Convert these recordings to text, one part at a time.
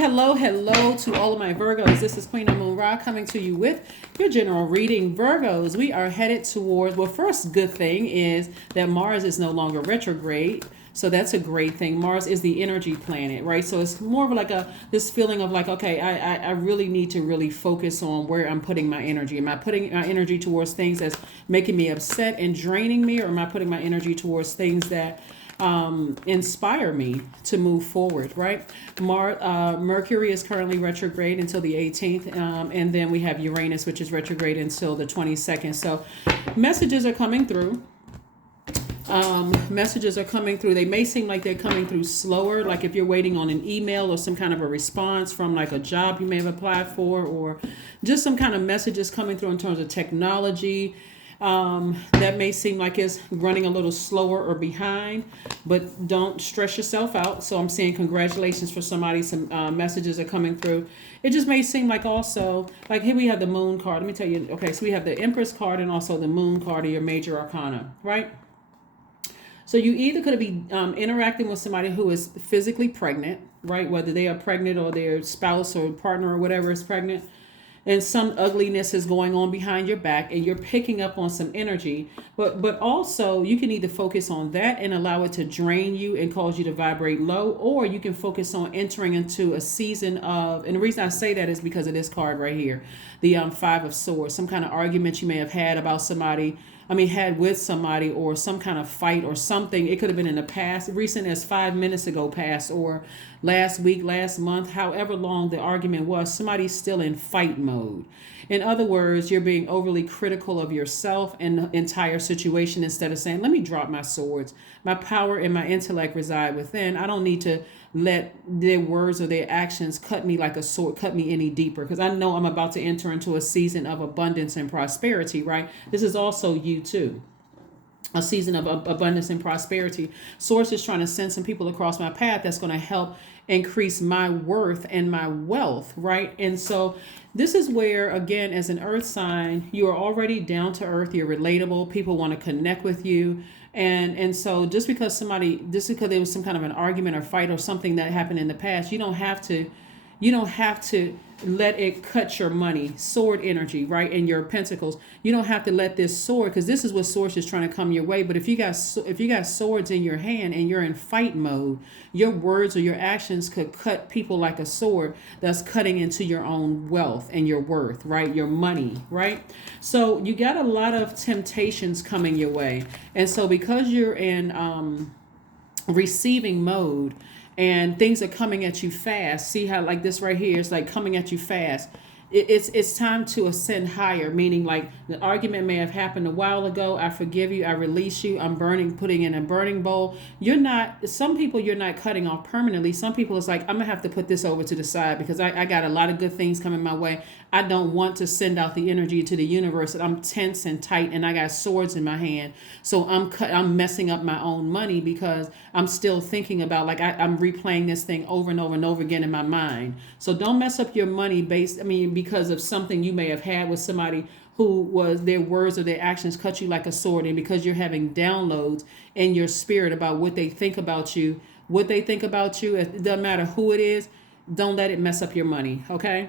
Hello to all of my Virgos. This is Queen Amun Ra coming to you with your general reading. Virgos, we are headed towards, well, first good thing is that Mars is no longer retrograde. So that's a great thing. Mars is the energy planet, right? So it's more of like this feeling of like, okay, I really need to really focus on where I'm putting my energy. Am I putting my energy towards things that's making me upset and draining me, or am I putting my energy towards things that inspire me to move forward, right? Mercury is currently retrograde until the 18th, and then we have Uranus, which is retrograde until the 22nd. So messages are coming through. Messages are coming through. They may seem like they're coming through slower, like if you're waiting on an email or some kind of a response from like a job you may have applied for, or just some kind of messages coming through in terms of technology. That may seem like it's running a little slower or behind, but don't stress yourself out. So I'm saying congratulations for somebody. Some messages are coming through. It just may seem like also, like here we have the moon card. Let me tell you. Okay, so we have the Empress card and also the moon card of your major arcana, right? So you either could be interacting with somebody who is physically pregnant, right? Whether they are pregnant or their spouse or partner or whatever is pregnant. And some ugliness is going on behind your back and you're picking up on some energy. But also you can either focus on that and allow it to drain you and cause you to vibrate low, or you can focus on entering into a season of, and the reason I say that is because of this card right here, the Five of Swords, some kind of argument you may have had about somebody, had with somebody, or some kind of fight or something. It could have been in the past, recent as 5 minutes ago past, or last week, last month, however long the argument was. Somebody's still in fight mode. In other words, you're being overly critical of yourself and the entire situation instead of saying, let me drop my swords. My power and my intellect reside within. I don't need to let their words or their actions cut me like a sword, cut me any deeper, because I know I'm about to enter into a season of abundance and prosperity, right? This is also you too. A season of abundance and prosperity. Source is trying to send some people across my path that's going to help increase my worth and my wealth, right? And so this is where, again, as an earth sign, you are already down to earth. You're relatable. People want to connect with you. And so just because there was some kind of an argument or fight or something that happened in the past, you don't have to let it cut your money. Sword energy, right? And your pentacles. You don't have to let this sword, because this is what source is trying to come your way. But if you got swords in your hand and you're in fight mode, your words or your actions could cut people like a sword that's cutting into your own wealth and your worth, right? Your money, right? So you got a lot of temptations coming your way. And so because you're in receiving mode, and things are coming at you fast. See how like this right here is like coming at you fast. It's time to ascend higher, meaning like the argument may have happened a while ago. I forgive you. I release you. I'm putting in a burning bowl. Some people you're not cutting off permanently. Some people it's like, I'm going to have to put this over to the side because I got a lot of good things coming my way. I don't want to send out the energy to the universe that I'm tense and tight and I got swords in my hand. So I'm messing up my own money because I'm still thinking about like I'm replaying this thing over and over and over again in my mind. So don't mess up your money because of something you may have had with somebody who was their words or their actions cut you like a sword, and because you're having downloads in your spirit about what they think about you, it doesn't matter who it is, don't let it mess up your money, okay?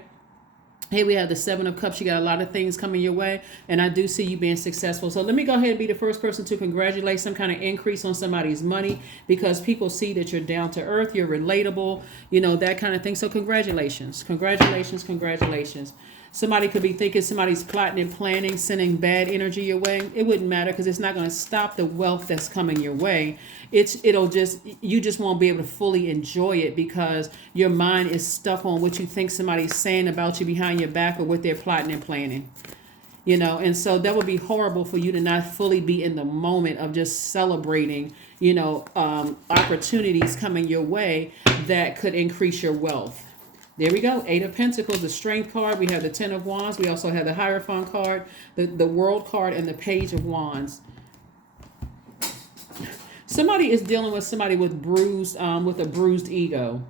Hey, we have the Seven of Cups. You got a lot of things coming your way, and I do see you being successful. So let me go ahead and be the first person to congratulate some kind of increase on somebody's money, because people see that you're down to earth, you're relatable, that kind of thing. So congratulations, congratulations, congratulations. Somebody could be thinking somebody's plotting and planning, sending bad energy your way. It wouldn't matter, because it's not going to stop the wealth that's coming your way. You just won't be able to fully enjoy it because your mind is stuck on what you think somebody's saying about you behind your back or what they're plotting and planning. And so that would be horrible for you to not fully be in the moment of just celebrating, opportunities coming your way that could increase your wealth. There we go. Eight of Pentacles, the Strength card. We have the Ten of Wands. We also have the Hierophant card, the World card, and the Page of Wands. Somebody is dealing with somebody with a bruised ego.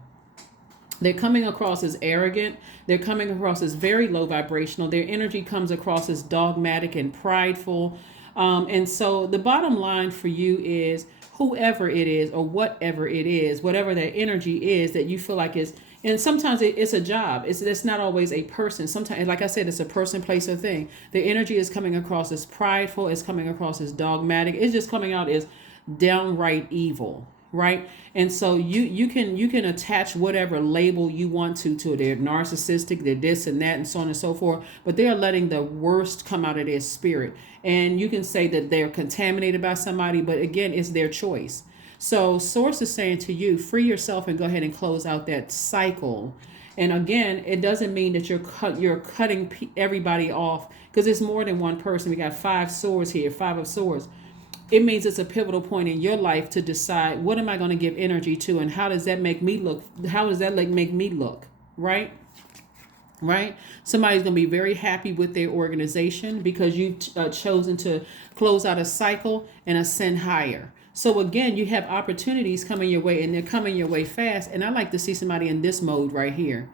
They're coming across as arrogant. They're coming across as very low vibrational. Their energy comes across as dogmatic and prideful. And so the bottom line for you is whoever it is or whatever it is, whatever that energy is that you feel like is And sometimes it's a job. It's not always a person. Sometimes, like I said, it's a person, place, or thing. The energy is coming across as prideful. It's coming across as dogmatic. It's just coming out as downright evil, right? And so you can attach whatever label you want to it. They're narcissistic, they're this and that, and so on and so forth. But they are letting the worst come out of their spirit. And you can say that they're contaminated by somebody, but again, it's their choice. So Source is saying to you, free yourself and go ahead and close out that cycle. And again, it doesn't mean that you're cutting everybody off, because it's more than one person. We got 5 swords here, 5 of swords. It means it's a pivotal point in your life to decide, what am I going to give energy to, and how does that make me look? How does that make me look? Right? Right? Somebody's going to be very happy with their organization because you've chosen to close out a cycle and ascend higher. So again, you have opportunities coming your way, and they're coming your way fast. And I like to see somebody in this mode right here,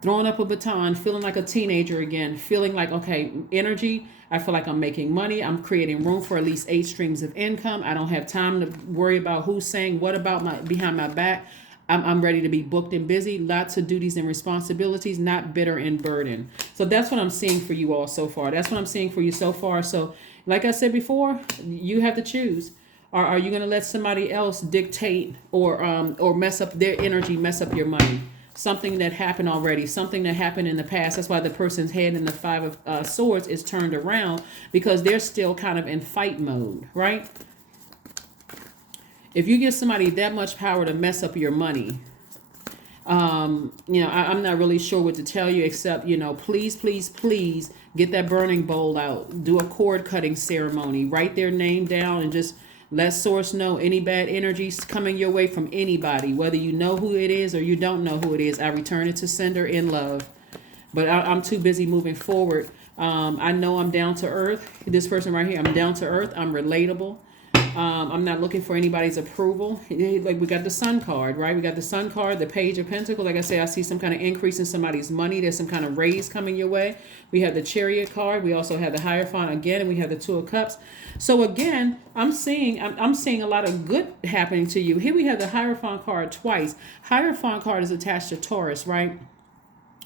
throwing up a baton, feeling like a teenager again, feeling like, okay, energy, I feel like I'm making money. I'm creating room for at least 8 streams of income. I don't have time to worry about who's saying what about my behind my back. I'm ready to be booked and busy. Lots of duties and responsibilities, not bitter and burdened. So that's what I'm seeing for you all so far. That's what I'm seeing for you so far. So like I said before, you have to choose. Or are you going to let somebody else dictate or mess up their energy, mess up your money? Something that happened already, something that happened in the past. That's why the person's head in the 5 of Swords is turned around, because they're still kind of in fight mode, right? If you give somebody that much power to mess up your money, I'm not really sure what to tell you, except, please, please, please get that burning bowl out. Do a cord cutting ceremony. Write their name down and just let Source know any bad energies coming your way from anybody, whether you know who it is or you don't know who it is. I return it to sender in love. But I'm too busy moving forward. I know I'm down to earth. This person right here, I'm down to earth. I'm relatable. I'm not looking for anybody's approval. Like, we got the Sun card, right? We got the Sun card, the Page of Pentacles. Like I say, I see some kind of increase in somebody's money. There's some kind of raise coming your way. We have the Chariot card. We also have the Hierophant again, and we have the 2 of Cups. So again, I'm seeing a lot of good happening to you. Here we have the Hierophant card twice. Hierophant card is attached to Taurus, right?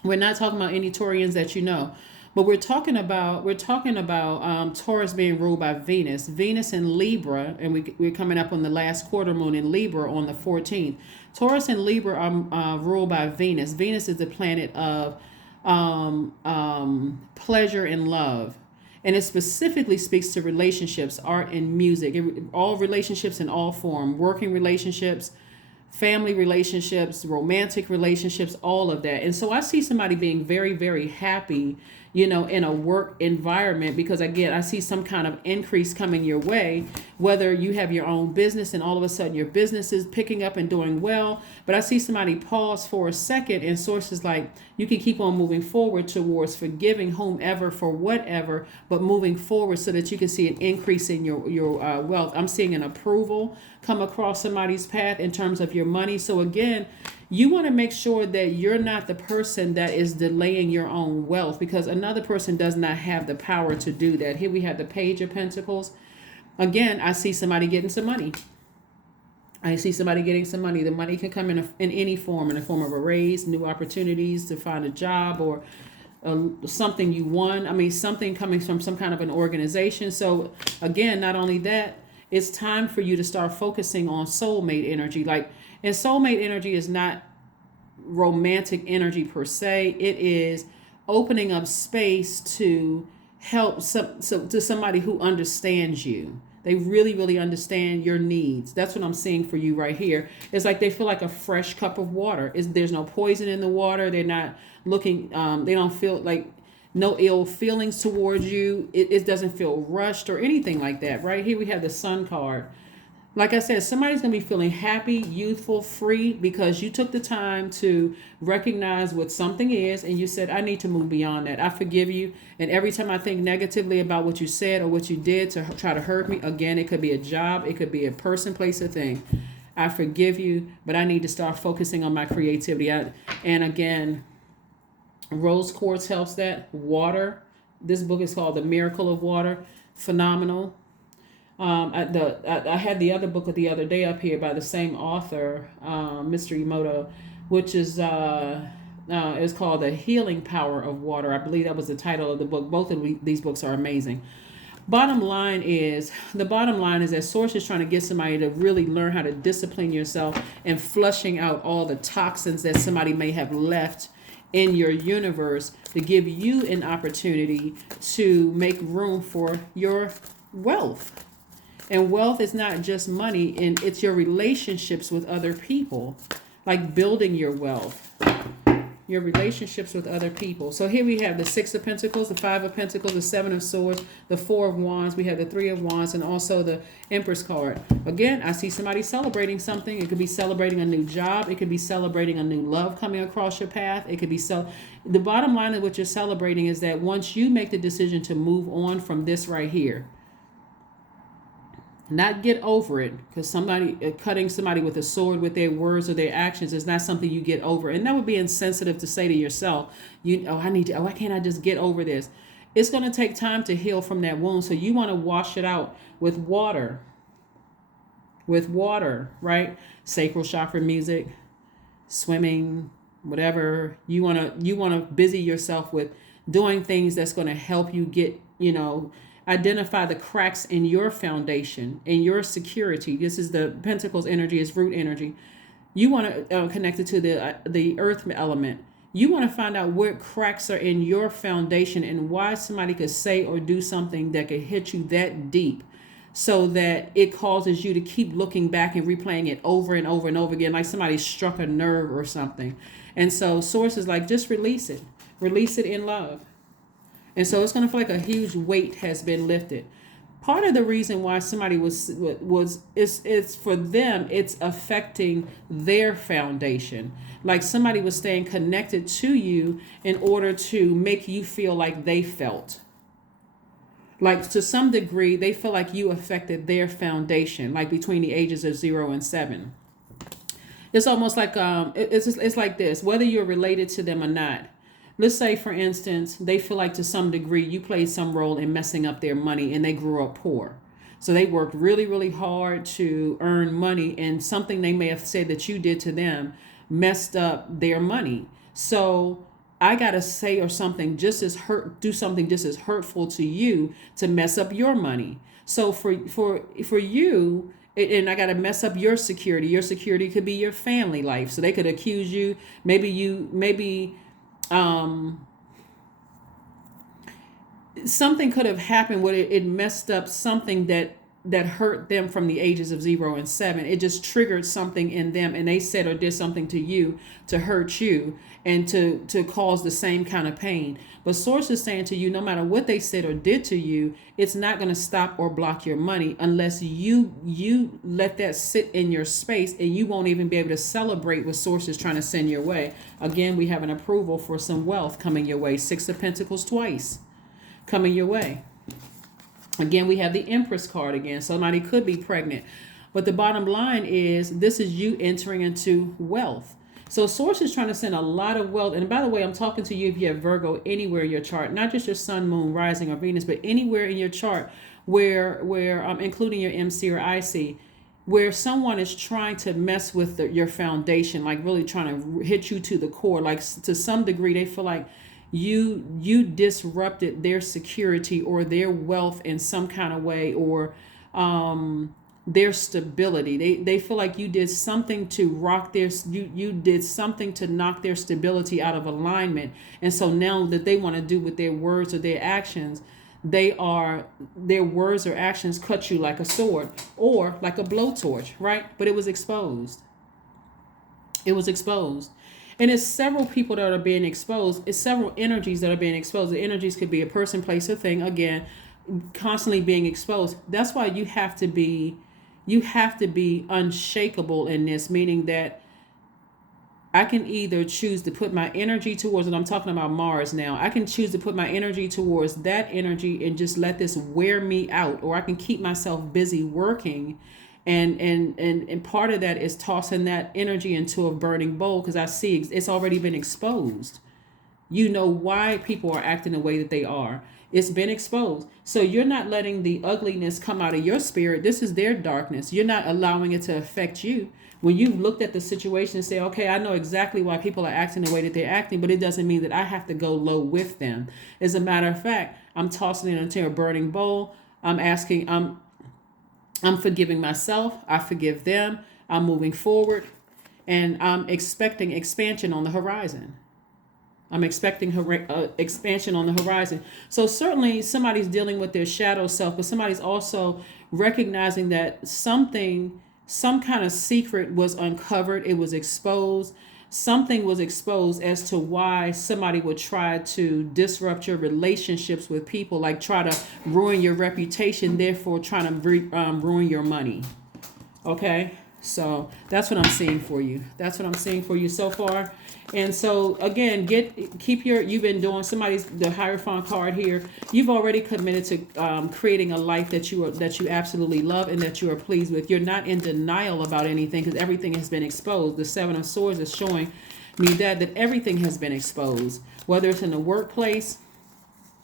We're not talking about any Taurians that you know. But we're talking about Taurus being ruled by Venus. Venus in Libra, and we're coming up on the last quarter moon in Libra on the 14th. Taurus and Libra are ruled by Venus. Venus is the planet of pleasure and love. And it specifically speaks to relationships, art, and music. All relationships in all form, working relationships, family relationships, romantic relationships, all of that. And so I see somebody being very, very happy, in a work environment, because again, I see some kind of increase coming your way, whether you have your own business and all of a sudden your business is picking up and doing well. But I see somebody pause for a second, and Sources like, you can keep on moving forward towards forgiving whomever for whatever, but moving forward so that you can see an increase in your wealth. I'm seeing an approval come across somebody's path in terms of your money. So again, you want to make sure that you're not the person that is delaying your own wealth, because another person does not have the power to do that. Here we have the Page of Pentacles. Again, I see somebody getting some money. I see somebody getting some money. The money can come in any form, in the form of a raise, new opportunities to find a job, or something you won. I mean, something coming from some kind of an organization. So again, not only that, it's time for you to start focusing on soulmate energy. And soulmate energy is not romantic energy per se. It is opening up space to help to somebody who understands you. They really, really understand your needs. That's what I'm seeing for you right here. It's like they feel like a fresh cup of water. There's no poison in the water. They're not looking, they don't feel like no ill feelings towards you. It doesn't feel rushed or anything like that. Right here we have the Sun card. Like I said, somebody's going to be feeling happy, youthful, free, because you took the time to recognize what something is, and you said, I need to move beyond that. I forgive you. And every time I think negatively about what you said or what you did to try to hurt me, again, it could be a job, it could be a person, place, or thing. I forgive you, but I need to start focusing on my creativity. And again, rose quartz helps that. Water. This book is called The Miracle of Water. Phenomenal. I had the other book of the other day up here by the same author, Mr. Emoto, which is called The Healing Power of Water. I believe that was the title of the book. Both of these books are amazing. The bottom line is that Source is trying to get somebody to really learn how to discipline yourself and flushing out all the toxins that somebody may have left in your universe to give you an opportunity to make room for your wealth. And wealth is not just money, and it's your relationships with other people, like building your wealth, your relationships with other people. So here we have the Six of Pentacles, the Five of Pentacles, the Seven of Swords, the Four of Wands. We have the Three of Wands, and also the Empress card. Again, I see somebody celebrating something. It could be celebrating a new job. It could be celebrating a new love coming across your path. It could be the bottom line of what you're celebrating is that once you make the decision to move on from this right here, not get over it, because somebody cutting somebody with a sword with their words or their actions is not something you get over. And that would be insensitive to say to yourself, why can't I just get over this? It's going to take time to heal from that wound. So you want to wash it out with water, right? Sacral chakra music, swimming, whatever. You want to busy yourself with doing things that's going to help you get, identify the cracks in your foundation, in your security. This is the Pentacles energy, is root energy. You want to connect it to the earth element. You want to find out what cracks are in your foundation and why somebody could say or do something that could hit you that deep, so that it causes you to keep looking back and replaying it over and over and over again, like somebody struck a nerve or something. And so Source is like, just release it in love. And so it's going to feel like a huge weight has been lifted. Part of the reason why somebody it's for them, it's affecting their foundation. Like somebody was staying connected to you in order to make you feel like they felt. Like to some degree, they feel like you affected their foundation, like between the ages of 0 and 7. It's almost like, it's like this, whether you're related to them or not. Let's say, for instance, they feel like to some degree you played some role in messing up their money and they grew up poor. So they worked really, really hard to earn money, and something they may have said that you did to them messed up their money. So I got to say or something do something just as hurtful to you to mess up your money. So for you, and I got to mess up your security. Your security could be your family life. So they could accuse you. Maybe something could have happened where it messed up something that hurt them from the ages of 0 and 7. It just triggered something in them, and they said or did something to you to hurt you and to cause the same kind of pain. But Source is saying to you, no matter what they said or did to you, it's not going to stop or block your money unless you let that sit in your space, and you won't even be able to celebrate what Source is trying to send your way. Again, we have an approval for some wealth coming your way. Six of Pentacles twice coming your way. Again, we have the Empress card again. Somebody could be pregnant. But the bottom line is, this is you entering into wealth. So Source is trying to send a lot of wealth. And by the way, I'm talking to you if you have Virgo anywhere in your chart, not just your sun, moon, rising, or Venus, but anywhere in your chart where including your MC or IC, where someone is trying to mess with your foundation, like really trying to hit you to the core. Like to some degree, they feel like you disrupted their security or their wealth in some kind of way, or their stability. They feel like you did something to rock you did something to knock their stability out of alignment. And so now that they want to do with their words or their actions, their words or actions cut you like a sword or like a blowtorch, right? But it was exposed. And it's several people that are being exposed. It's several energies that are being exposed. The energies could be a person, place, or thing. Again, constantly being exposed. That's why you have to be unshakable in this, meaning that I can either choose to put my energy towards, and I'm talking about Mars now. I can choose to put my energy towards that energy and just let this wear me out, or I can keep myself busy working. And part of that is tossing that energy into a burning bowl, because I see it's already been exposed. You know why people are acting the way that they are. It's been exposed. So you're not letting the ugliness come out of your spirit. This is their darkness. You're not allowing it to affect you. When you've looked at the situation and say, okay, I know exactly why people are acting the way that they're acting, but it doesn't mean that I have to go low with them. As a matter of fact, I'm tossing it into a burning bowl. I'm forgiving myself. I forgive them. I'm moving forward, and I'm expecting expansion on the horizon. I'm expecting expansion on the horizon. So certainly somebody's dealing with their shadow self, but somebody's also recognizing that some kind of secret was uncovered. It was exposed. Something was exposed as to why somebody would try to disrupt your relationships with people, like try to ruin your reputation, therefore trying to ruin your money. Okay? So that's what I'm seeing for you. That's what I'm seeing for you so far. And so again, you've been doing the Hierophant card here. You've already committed to creating a life that you absolutely love and that you are pleased with. You're not in denial about anything because everything has been exposed. The Seven of Swords is showing me that everything has been exposed, whether it's in the workplace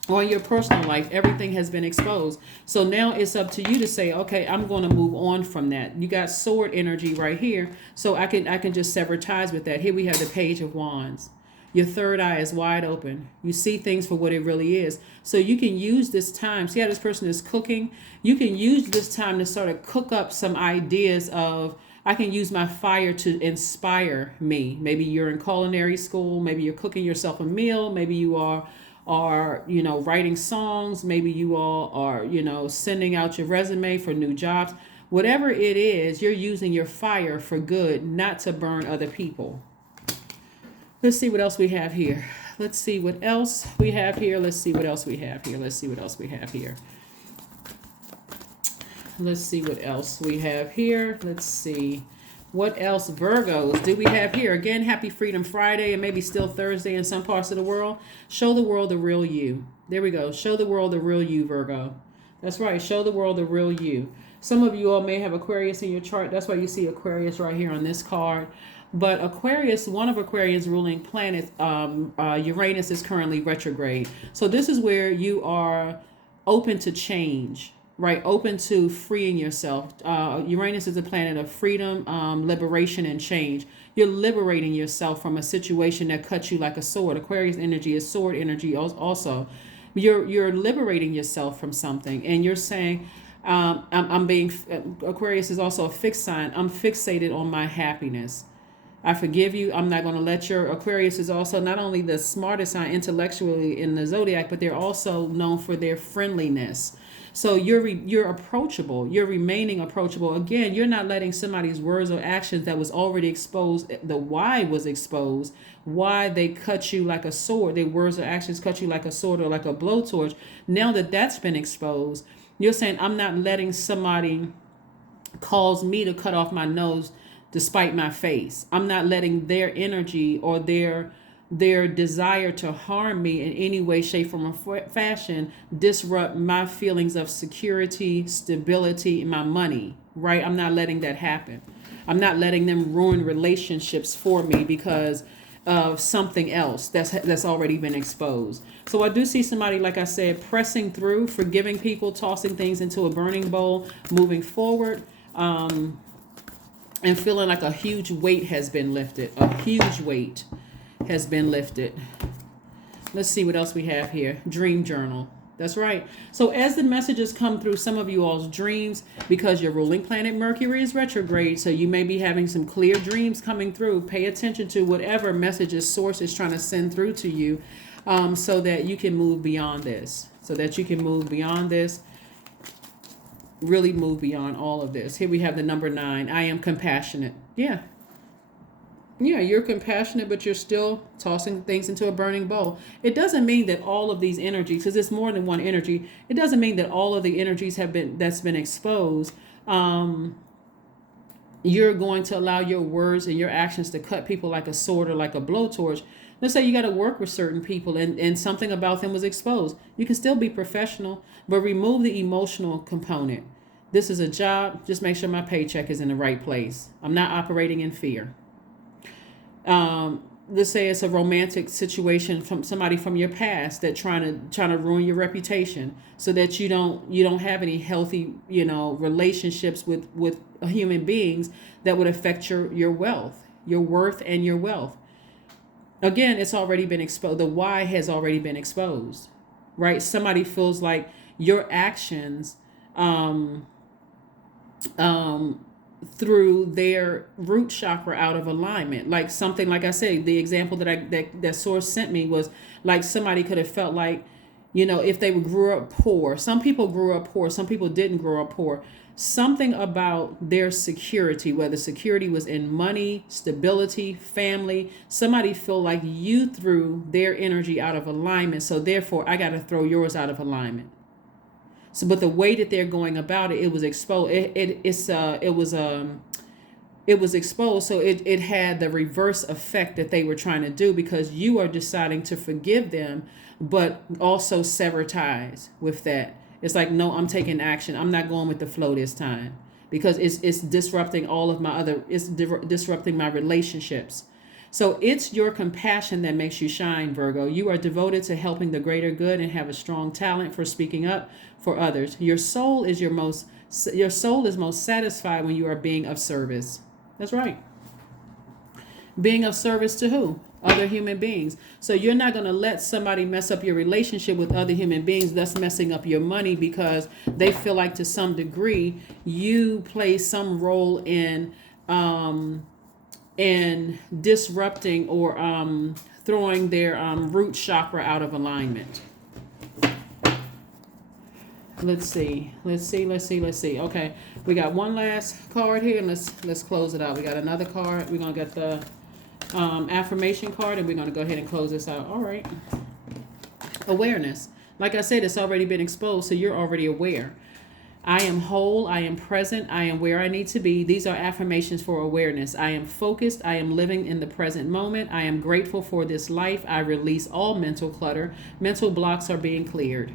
or in your personal life. Everything has been exposed. So now it's up to you to say, okay, I'm going to move on from that. You got sword energy right here. So I can just sever ties with that. Here we have the Page of Wands. Your third eye is wide open. You see things for what it really is. So you can use this time. See how this person is cooking? You can use this time to sort of cook up some ideas of, I can use my fire to inspire me. Maybe you're in culinary school. Maybe you're cooking yourself a meal. Maybe you are writing songs. Maybe you all are, sending out your resume for new jobs. Whatever it is, you're using your fire for good, not to burn other people. Let's see what else we have here. Let's see what else we have here. Let's see what else we have here. Let's see what else we have here. Let's see what else we have here. Let's see. What else, Virgos, do we have here? Again, happy Freedom Friday, and maybe still Thursday in some parts of the world. Show the world the real you. There we go. Show the world the real you, Virgo. That's right. Show the world the real you. Some of you all may have Aquarius in your chart. That's why you see Aquarius right here on this card. But Aquarius, one of Aquarius' ruling planets, Uranus, is currently retrograde. So this is where you are open to change. Right, open to freeing yourself. Uranus is a planet of freedom, liberation, and change. You're liberating yourself from a situation that cuts you like a sword. Aquarius energy is sword energy also. You're liberating yourself from something, and you're saying, Aquarius is also a fixed sign. I'm fixated on my happiness. I forgive you. I'm not going to let your Aquarius is also not only the smartest sign intellectually in the zodiac, but they're also known for their friendliness. So you're approachable. You're remaining approachable. Again, you're not letting somebody's words or actions that was already exposed, the why was exposed, why they cut you like a sword, their words or actions cut you like a sword or like a blowtorch. Now that that's been exposed, you're saying, I'm not letting somebody cause me to cut off my nose despite my face. I'm not letting their energy or their desire to harm me in any way, shape, form, or fashion disrupt my feelings of security, stability, and my money, right? I'm not letting that happen. I'm not letting them ruin relationships for me because of something else that's already been exposed. So I do see somebody, like I said, pressing through, forgiving people, tossing things into a burning bowl, moving forward, and feeling like a huge weight has been lifted. A huge weight has been lifted. Let's see what else we have here. Dream journal. That's right. So as the messages come through some of you all's dreams, because your ruling planet Mercury is retrograde, so you may be having some clear dreams coming through. Pay attention to whatever messages source is trying to send through to you, so that you can move beyond this. Really move beyond all of this. Here we have the number 9. I am compassionate. Yeah, you're compassionate, but you're still tossing things into a burning bowl. It doesn't mean that all of these energies, because it's more than one energy, it doesn't mean that all of the energies that's been exposed, you're going to allow your words and your actions to cut people like a sword or like a blowtorch. Let's say you got to work with certain people and something about them was exposed. You can still be professional, but remove the emotional component. This is a job. Just make sure my paycheck is in the right place. I'm not operating in fear. let's say it's a romantic situation from somebody from your past that trying to ruin your reputation, so that you don't have any healthy, relationships with human beings that would affect your wealth, your worth, and your wealth. Again, it's already been exposed. The why has already been exposed, right? Somebody feels like your actions, um, um, through their root chakra out of alignment. Like something, like I said, the example that source sent me was like somebody could have felt like, if they grew up poor. Some people grew up poor. Some people didn't grow up poor. Something about their security, whether security was in money, stability, family, somebody feel like you threw their energy out of alignment. So therefore, I got to throw yours out of alignment. So, but the way that they're going about it, it was exposed. It was exposed. So it had the reverse effect that they were trying to do, because you are deciding to forgive them, but also sever ties with that. It's like, no, I'm taking action. I'm not going with the flow this time, because it's disrupting disrupting my relationships. So it's your compassion that makes you shine, Virgo. You are devoted to helping the greater good and have a strong talent for speaking up for others. Your soul is most satisfied when you are being of service. That's right. Being of service to who? Other human beings. So you're not going to let somebody mess up your relationship with other human beings, thus messing up your money, because they feel like to some degree you play some role in disrupting or throwing their root chakra out of alignment. Let's see. Okay, we got one last card here, and let's close it out. We got another card. We're gonna get the affirmation card, and we're gonna go ahead and close this out. All right. Awareness. Like I said, it's already been exposed, so you're already aware. I am whole, I am present, I am where I need to be. These are affirmations for awareness. I am focused, I am living in the present moment. I am grateful for this life. I release all mental clutter. Mental blocks are being cleared.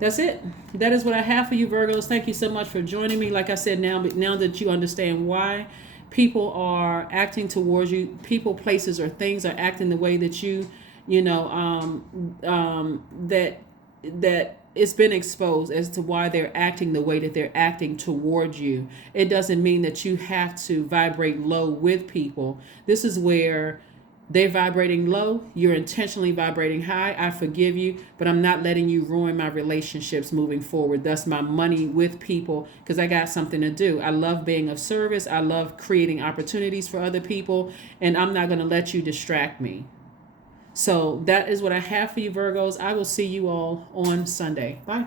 That's it. That is what I have for you, Virgos. Thank you so much for joining me. Like I said, now that you understand why people are acting towards you, people, places, or things are acting the way that that it's been exposed as to why they're acting the way that they're acting towards you. It doesn't mean that you have to vibrate low with people. This is where they're vibrating low, you're intentionally vibrating high. I forgive you, but I'm not letting you ruin my relationships moving forward. Thus my money with people, because I got something to do. I love being of service. I love creating opportunities for other people, and I'm not going to let you distract me. So that is what I have for you, Virgos. I will see you all on Sunday. Bye.